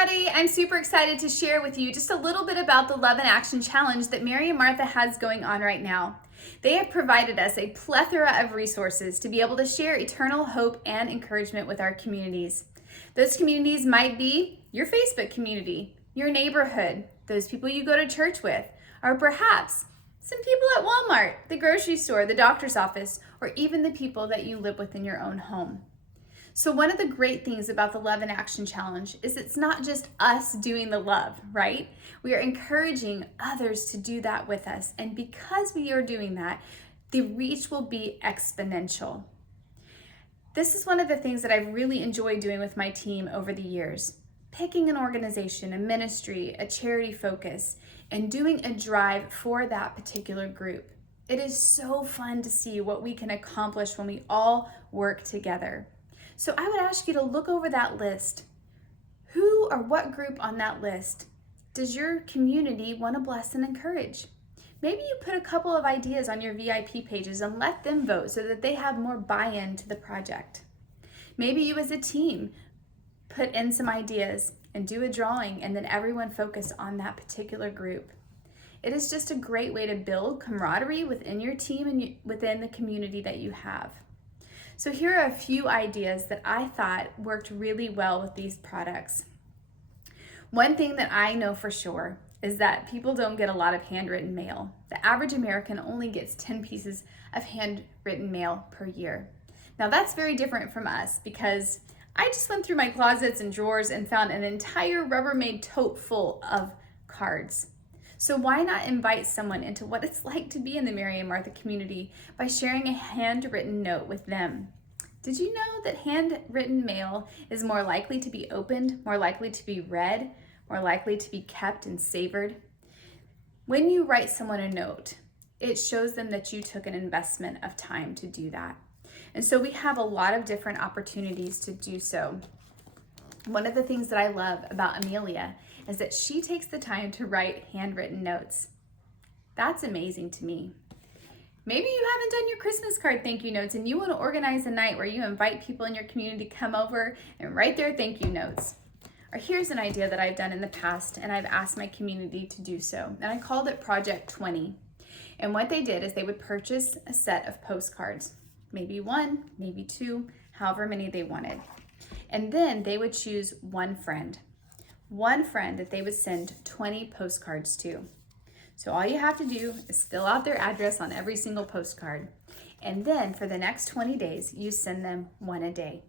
everybody. I'm super excited to share with you just a little bit about the Love in Action Challenge that Mary and Martha has going on right now. They have provided us a plethora of resources to be able to share eternal hope and encouragement with our communities. Those communities might be your Facebook community, your neighborhood, those people you go to church with, or perhaps some people at Walmart, the grocery store, the doctor's office, or even the people that you live with in your own home. So one of the great things about the Love in Action Challenge is it's not just us doing the love, right? We are encouraging others to do that with us. And because we are doing that, the reach will be exponential. This is one of the things that I've really enjoyed doing with my team over the years. Picking an organization, a ministry, a charity focus, and doing a drive for that particular group. It is so fun to see what we can accomplish when we all work together. So I would ask you to look over that list. Who or what group on that list does your community want to bless and encourage? Maybe you put a couple of ideas on your VIP pages and let them vote so that they have more buy-in to the project. Maybe you as a team put in some ideas and do a drawing and then everyone focus on that particular group. It is just a great way to build camaraderie within your team and within the community that you have. So here are a few ideas that I thought worked really well with these products. One thing that I know for sure is that people don't get a lot of handwritten mail. The average American only gets 10 pieces of handwritten mail per year. Now that's very different from us because I just went through my closets and drawers and found an entire Rubbermaid tote full of cards. So why not invite someone into what it's like to be in the Mary and Martha community by sharing a handwritten note with them? Did you know that handwritten mail is more likely to be opened, more likely to be read, more likely to be kept and savored? When you write someone a note, it shows them that you took an investment of time to do that. And so we have a lot of different opportunities to do so. One of the things that I love about Amelia is that she takes the time to write handwritten notes. That's amazing to me. Maybe you haven't done your Christmas card thank you notes and you want to organize a night where you invite people in your community to come over and write their thank you notes. Or here's an idea that I've done in the past and I've asked my community to do so. And I called it Project 20. And what they did is they would purchase a set of postcards, maybe one, maybe two, however many they wanted. And then they would choose one friend that they would send 20 postcards to. So all you have to do is fill out their address on every single postcard. And then for the next 20 days, you send them one a day.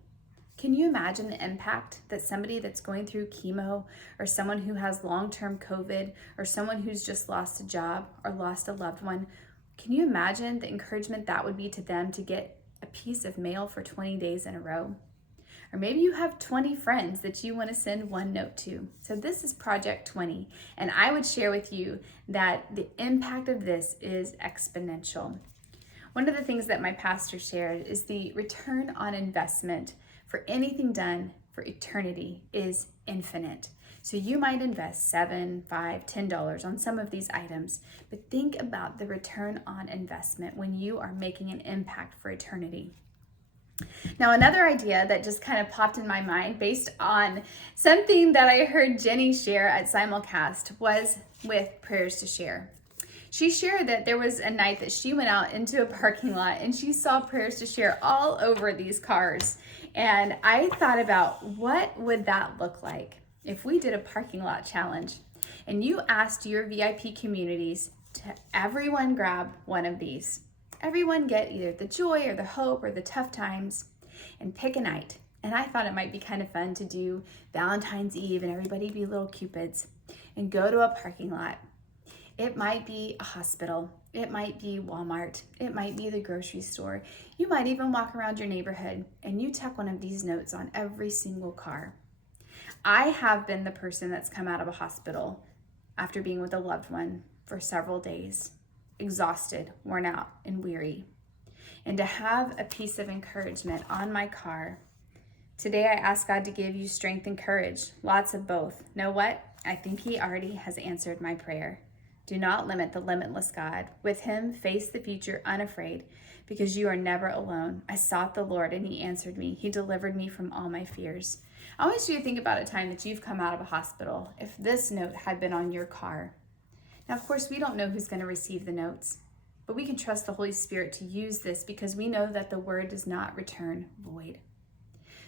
Can you imagine the impact that somebody that's going through chemo or someone who has long-term COVID or someone who's just lost a job or lost a loved one, can you imagine the encouragement that would be to them to get a piece of mail for 20 days in a row? Or maybe you have 20 friends that you want to send one note to. So this is Project 20, and I would share with you that the impact of this is exponential. One of the things that my pastor shared is the return on investment for anything done for eternity is infinite. So you might invest $7, $5, $10 on some of these items, but think about the return on investment when you are making an impact for eternity. Now, another idea that just kind of popped in my mind based on something that I heard Jenny share at Simulcast was with Prayers to Share. She shared that there was a night that she went out into a parking lot and she saw Prayers to Share all over these cars. And I thought about what would that look like if we did a parking lot challenge and you asked your VIP communities to everyone grab one of these. Everyone get either the joy or the hope or the tough times and pick a night. And I thought it might be kind of fun to do Valentine's Eve and everybody be little cupids and go to a parking lot. It might be a hospital. It might be Walmart. It might be the grocery store. You might even walk around your neighborhood and you tuck one of these notes on every single car. I have been the person that's come out of a hospital after being with a loved one for several days, exhausted, worn out, and weary. And to have a piece of encouragement on my car. Today I ask God to give you strength and courage, lots of both. Know what? I think He already has answered my prayer. Do not limit the limitless God. With him, face the future unafraid, because you are never alone. I sought the Lord, and he answered me. He delivered me from all my fears. I want you to think about a time that you've come out of a hospital, if this note had been on your car. Now, of course, we don't know who's going to receive the notes, but we can trust the Holy Spirit to use this because we know that the word does not return void.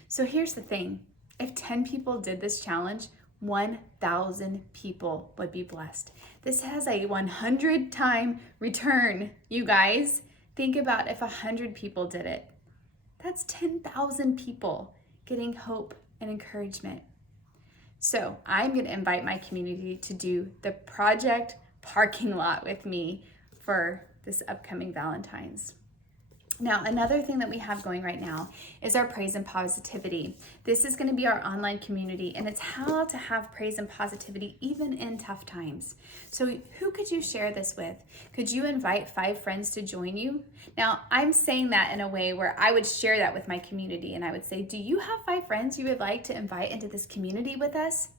So here's the thing. If 10 people did this challenge, 1,000 people would be blessed. This has a 100-time return, you guys. Think about if 100 people did it. That's 10,000 people getting hope and encouragement. So I'm going to invite my community to do the project parking lot with me for this upcoming Valentine's. Now, another thing that we have going right now is our praise and positivity. This is going to be our online community, and it's how to have praise and positivity even in tough times. So who could you share this with? Could you invite 5 friends to join you? Now, I'm saying that in a way where I would share that with my community, and I would say, do you have 5 friends you would like to invite into this community with us?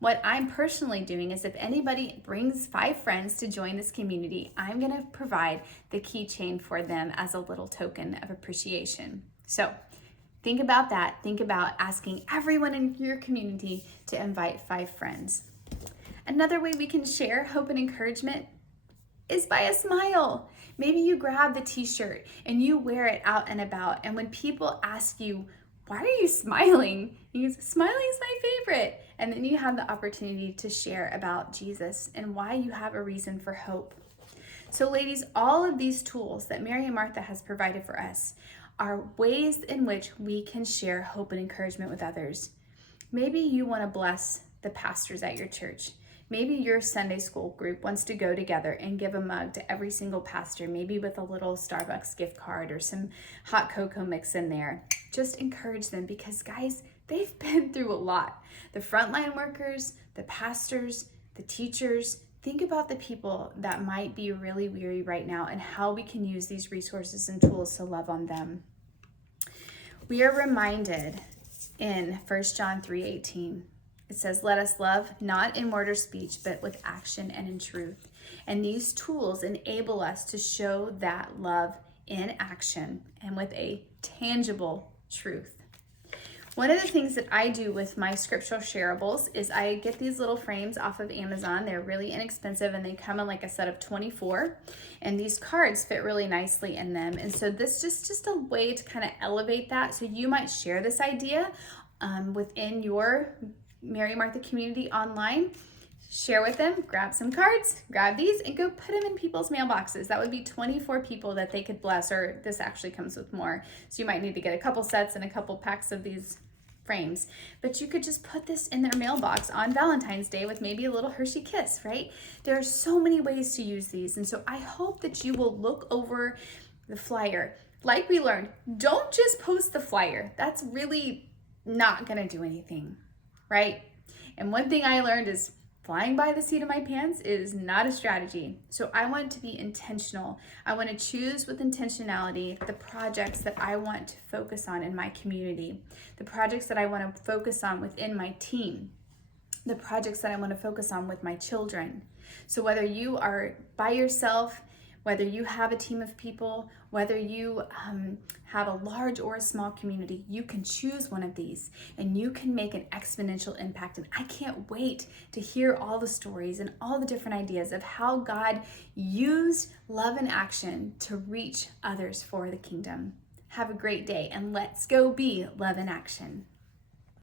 What I'm personally doing is if anybody brings 5 friends to join this community, I'm going to provide the keychain for them as a little token of appreciation. So think about that. Think about asking everyone in your community to invite 5 friends. Another way we can share hope and encouragement is by a smile. Maybe you grab the t-shirt and you wear it out and about. And when people ask you, why are you smiling? You say, smiling is my favorite. And then you have the opportunity to share about Jesus and why you have a reason for hope. So ladies, all of these tools that Mary and Martha has provided for us are ways in which we can share hope and encouragement with others. Maybe you want to bless the pastors at your church. Maybe your Sunday school group wants to go together and give a mug to every single pastor, maybe with a little Starbucks gift card or some hot cocoa mix in there. Just encourage them because, guys, they've been through a lot. The frontline workers, the pastors, the teachers. Think about the people that might be really weary right now and how we can use these resources and tools to love on them. We are reminded in 1 John 3:18. It says, let us love not in word or speech, but with action and in truth. And these tools enable us to show that love in action and with a tangible truth. One of the things that I do with my scriptural shareables is I get these little frames off of Amazon. They're really inexpensive and they come in like a set of 24. And these cards fit really nicely in them. And so this is just a way to kind of elevate that. So you might share this idea within your Mary and Martha community online. Share with them, grab some cards, grab these, and go put them in people's mailboxes. That would be 24 people that they could bless, or this actually comes with more. So you might need to get a couple sets and a couple packs of these frames. But you could just put this in their mailbox on Valentine's Day with maybe a little Hershey kiss, right? There are so many ways to use these. And so I hope that you will look over the flyer. Like we learned, don't just post the flyer. That's really not gonna do anything, right? And one thing I learned is flying by the seat of my pants is not a strategy. So I want to be intentional. I want to choose with intentionality the projects that I want to focus on in my community, the projects that I want to focus on within my team, the projects that I want to focus on with my children. So whether you are by yourself, whether you have a team of people, whether you have a large or a small community, you can choose one of these and you can make an exponential impact. And I can't wait to hear all the stories and all the different ideas of how God used love and action to reach others for the kingdom. Have a great day and let's go be love in action.